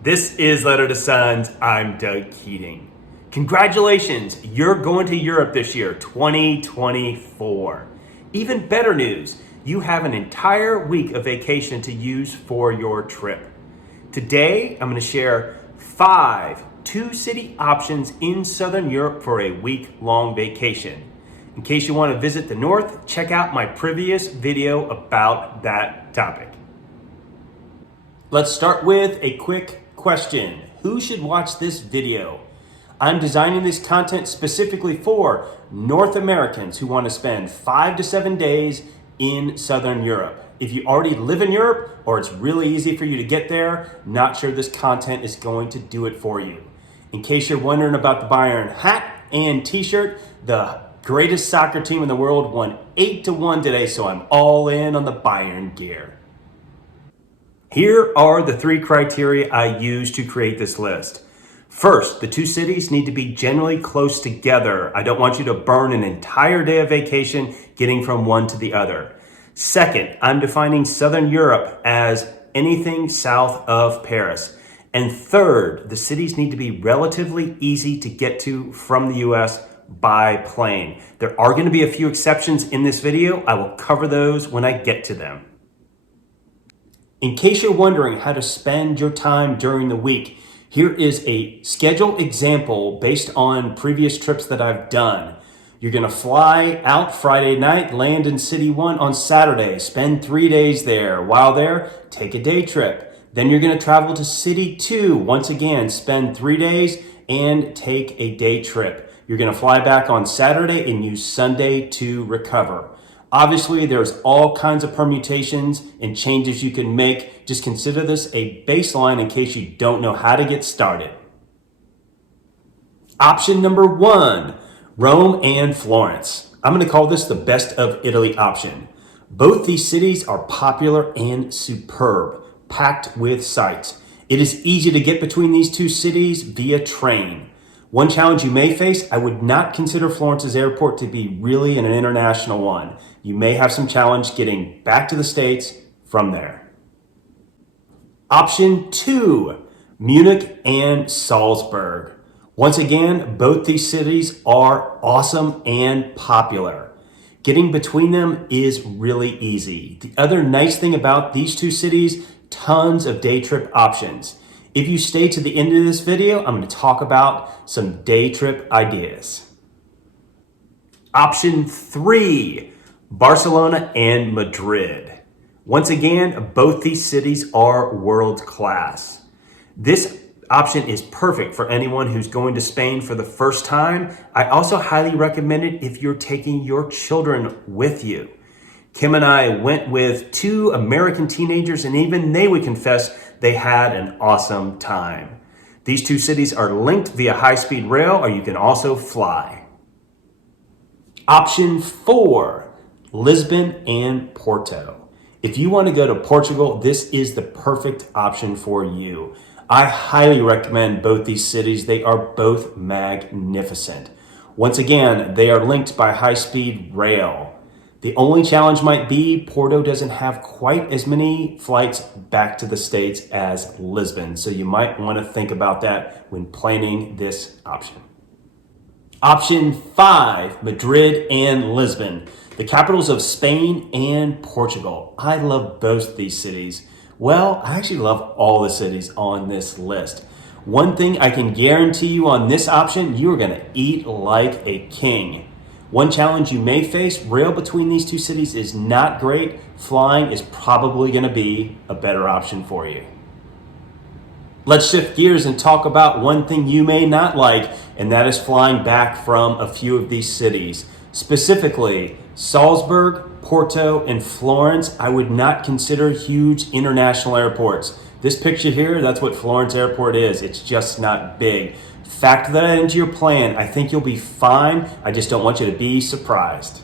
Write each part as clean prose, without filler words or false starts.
This is Letter to Sons. I'm Doug Keating. Congratulations, you're going to Europe this year, 2024. Even better news, you have an entire week of vacation to use for your trip. Today, I'm going to share 5 two-city options in Southern Europe for a week-long vacation. In case you want to visit the north, check out my previous video about that topic. Let's start with a quick question. Who should watch this video? I'm designing this content specifically for North Americans who want to spend 5 to 7 days in Southern Europe. If you already live in Europe or it's really easy for you to get there, not sure this content is going to do it for you. In case you're wondering about the Bayern hat and t-shirt, the greatest soccer team in the world won 8-1 today, so I'm all in on the Bayern gear. Here are the 3 criteria I use to create this list. First, the 2 cities need to be generally close together. I don't want you to burn an entire day of vacation getting from one to the other. Second, I'm defining Southern Europe as anything south of Paris. And third, the cities need to be relatively easy to get to from the US by plane. There are going to be a few exceptions in this video. I will cover those when I get to them. In case you're wondering how to spend your time during the week, here is a schedule example based on previous trips that I've done. You're going to fly out Friday night, land in City 1 on Saturday, spend 3 days there. While there, take a day trip. Then you're going to travel to City 2, once again, spend 3 days and take a day trip. You're going to fly back on Saturday and use Sunday to recover. Obviously, there's all kinds of permutations and changes you can make. Just consider this a baseline in case you don't know how to get started. Option number 1, Rome and Florence. I'm going to call this the best of Italy option. Both these cities are popular and superb, packed with sights. It is easy to get between these 2 cities via train. One challenge you may face, I would not consider Florence's airport to be really an international one. You may have some challenge getting back to the States from there. Option 2, Munich and Salzburg. Once again, both these cities are awesome and popular. Getting between them is really easy. The other nice thing about these 2 cities, tons of day trip options. If you stay to the end of this video, I'm going to talk about some day trip ideas. Option 3, Barcelona and Madrid. Once again, both these cities are world class. This option is perfect for anyone who's going to Spain for the first time. I also highly recommend it if you're taking your children with you. Kim and I went with 2 American teenagers, and even they would confess they had an awesome time. These 2 cities are linked via high-speed rail, or you can also fly. Option 4, Lisbon and Porto. If you want to go to Portugal, this is the perfect option for you. I highly recommend both these cities. They are both magnificent. Once again, they are linked by high-speed rail. The only challenge might be Porto doesn't have quite as many flights back to the States as Lisbon, so you might want to think about that when planning this option. Option 5, Madrid and Lisbon, the capitals of Spain and Portugal. I love both these cities. Well, I actually love all the cities on this list. One thing I can guarantee you on this option, you are going to eat like a king. One challenge you may face, rail between these 2 cities is not great. Flying is probably going to be a better option for you. Let's shift gears and talk about one thing you may not like, and that is flying back from a few of these cities. Specifically, Salzburg, Porto, and Florence, I would not consider huge international airports. This picture here, that's what Florence Airport is. It's just not big. Factor that into your plan. I think you'll be fine. I just don't want you to be surprised.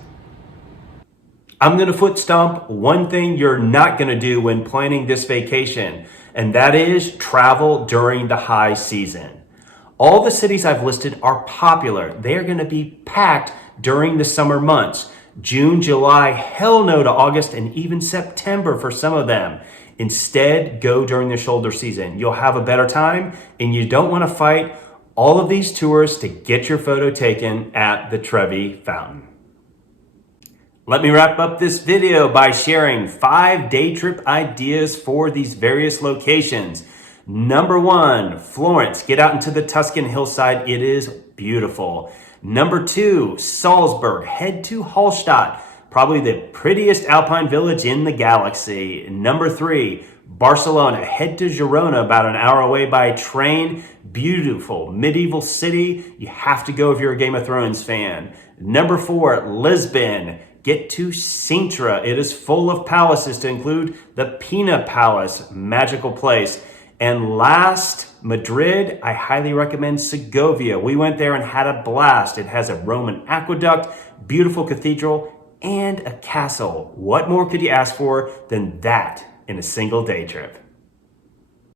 I'm going to foot stomp one thing you're not going to do when planning this vacation, and that is travel during the high season. All the cities I've listed are popular. They are going to be packed during the summer months. June, July, hell no to August, and even September for some of them. Instead, go during the shoulder season. You'll have a better time, and you don't want to fight all of these tours to get your photo taken at the Trevi Fountain. Let me wrap up this video by sharing 5 day trip ideas for these various locations. Number 1, Florence. Get out into the Tuscan hillside. It is beautiful. Number 2, Salzburg. Head to Hallstatt, probably the prettiest alpine village in the galaxy. Number 3, Barcelona. Head to Girona, about an hour away by train. Beautiful medieval city. You have to go if you're a Game of Thrones fan. Number 4, Lisbon. Get to Sintra. It is full of palaces, to include the Pina Palace, magical place. And last, Madrid. I highly recommend Segovia. We went there and had a blast. It has a Roman aqueduct, beautiful cathedral, and a castle. What more could you ask for than that in a single day trip?